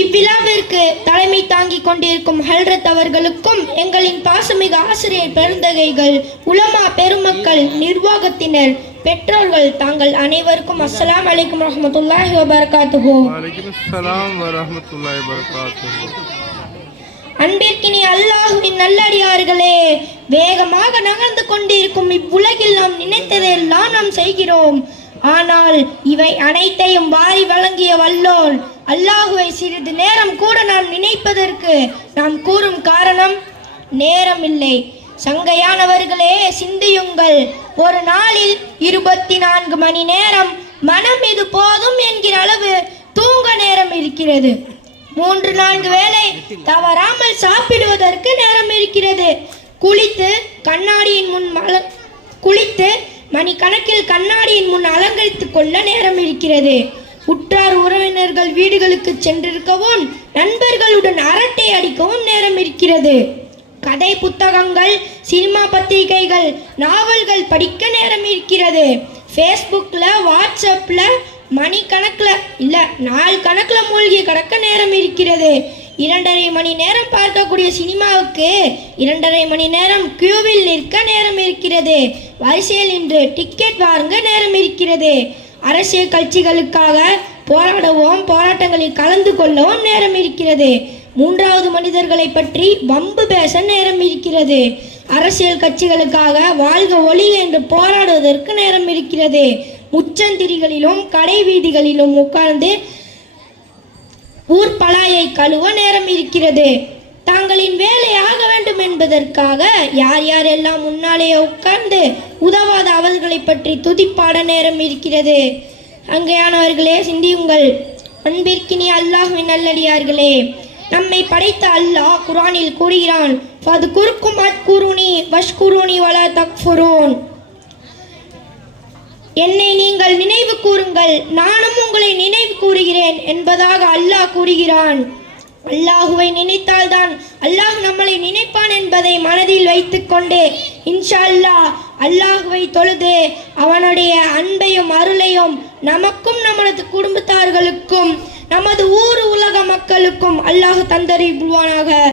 இவ்விழாவிற்கு தலைமை தாங்கிக் கொண்டிருக்கும் ஹல்ரத் அவர்களுக்கும், எங்களின் பாசமிகு ஆசிரியர் பெருந்தகைகள், உலமா பெருமக்கள், நிர்வாகத்தினர், பெற்றோர்கள், தாங்கள் அனைவருக்கும் அஸ்ஸலாமு அலைக்கும் வரஹ்மத்துல்லாஹி வபரகாத்துஹு. அன்பிற்கினி அல்லாஹுவின் நல்லடியார்களே, வேகமாக நகர்ந்து கொண்டிருக்கும் இவ்வுலகில் நாம் நினைத்ததெல்லாம் நாம் செய்கிறோம். ஆனால் இவை அனைத்தையும் வாரி வழங்கிய வல்லோன் அல்லாஹுவை சிறிது நேரம் கூட நாம் நினைப்பதற்கு நாம் கூறும் காரணம் நேரம் இல்லை. சங்கையானவர்களே, சிந்தியுங்கள். ஒரு நாளில் 24 மணி நேரம் மனம் இது போதும் என்கிற அளவு தூங்க நேரம் இருக்கிறது. 3-4 வேளை தவறாமல் சாப்பிடுவதற்கு நேரம் இருக்கிறது. குளித்து மணிக்கணக்கில் கண்ணாடியின் முன் அலங்கரித்துக் கொள்ள நேரம் இருக்கிறது. உற்றார் உறவினர்கள் வீடுகளுக்கு சென்றிருக்கவும், நண்பர்களுடன் அரட்டை அடிக்கவும் நேரம் இருக்கிறது. கதை புத்தகங்கள், சினிமா பத்திரிகைகள், நாவல்கள் படிக்க நேரம் இருக்கிறது. ஃபேஸ்புக்கில், வாட்ஸ்அப்பில் மணிக்கணக்கில் இல்லை நாள் கணக்கில் மூழ்கி கிடக்க நேரம் இருக்கிறது. 2.5 மணி நேரம் பார்க்கக்கூடிய சினிமாவுக்கு 2.5 மணி நேரம் கியூவில் நிற்க நேரம் இருக்கிறது. வரிசையில் நின்று டிக்கெட் வாங்க நேரம் இருக்கிறது. அரசியல் கட்சிகளுக்காக போராடவும், போராட்டங்களில் கலந்து கொள்ளவும் நேரம் இருக்கிறது. 3வது மனிதர்களை பற்றி வம்பு பேச நேரம் இருக்கிறது. அரசியல் கட்சிகளுக்காக வாழ்க ஒளி என்று போராடுவதற்கு நேரம் இருக்கிறது. முச்சந்திரிகளிலும் கடை வீதிகளிலும் உட்கார்ந்து ஊர் பலாயை கழுவ நேரம் இருக்கிறது. தங்களின் வேலை ஆக வேண்டும் என்பதற்காக யார் யாரெல்லாம் முன்னாலேயே உட்கார்ந்து உதவாத அவர்களை பற்றி துதிப்பாட நேரம் இருக்கிறது. அங்கேயானவர்களே, சிந்தியுங்கள். அன்பிற்கினி அல்லாஹ்வின் நல்லடியார்களே, நம்மை படைத்த அல்லாஹ் குர்ஆனில் கூறுகிறான், ஃபத்குர்கும் அத்குருனி வஷ்குருனி வலா தக்ஃபுரூன். என்னை நீங்கள் நினைவு கூறுங்கள், நானும் உங்களை நினைவு கூறுகிறேன் என்பதாக அல்லாஹ் கூறுகிறான். அல்லாஹுவை நினைத்தால்தான் அல்லாஹ் நம்மளை நினைப்பான் என்பதை மனதில் வைத்துக்கொண்டு இன்ஷா அல்லாஹ் அல்லாஹுவை தொழுது அவனுடைய அன்பையும் அருளையும் நமக்கும் நமது குடும்பத்தார்களுக்கும் நமது ஊர் உலக மக்களுக்கும் அல்லாஹ் தந்தருள்வானாக.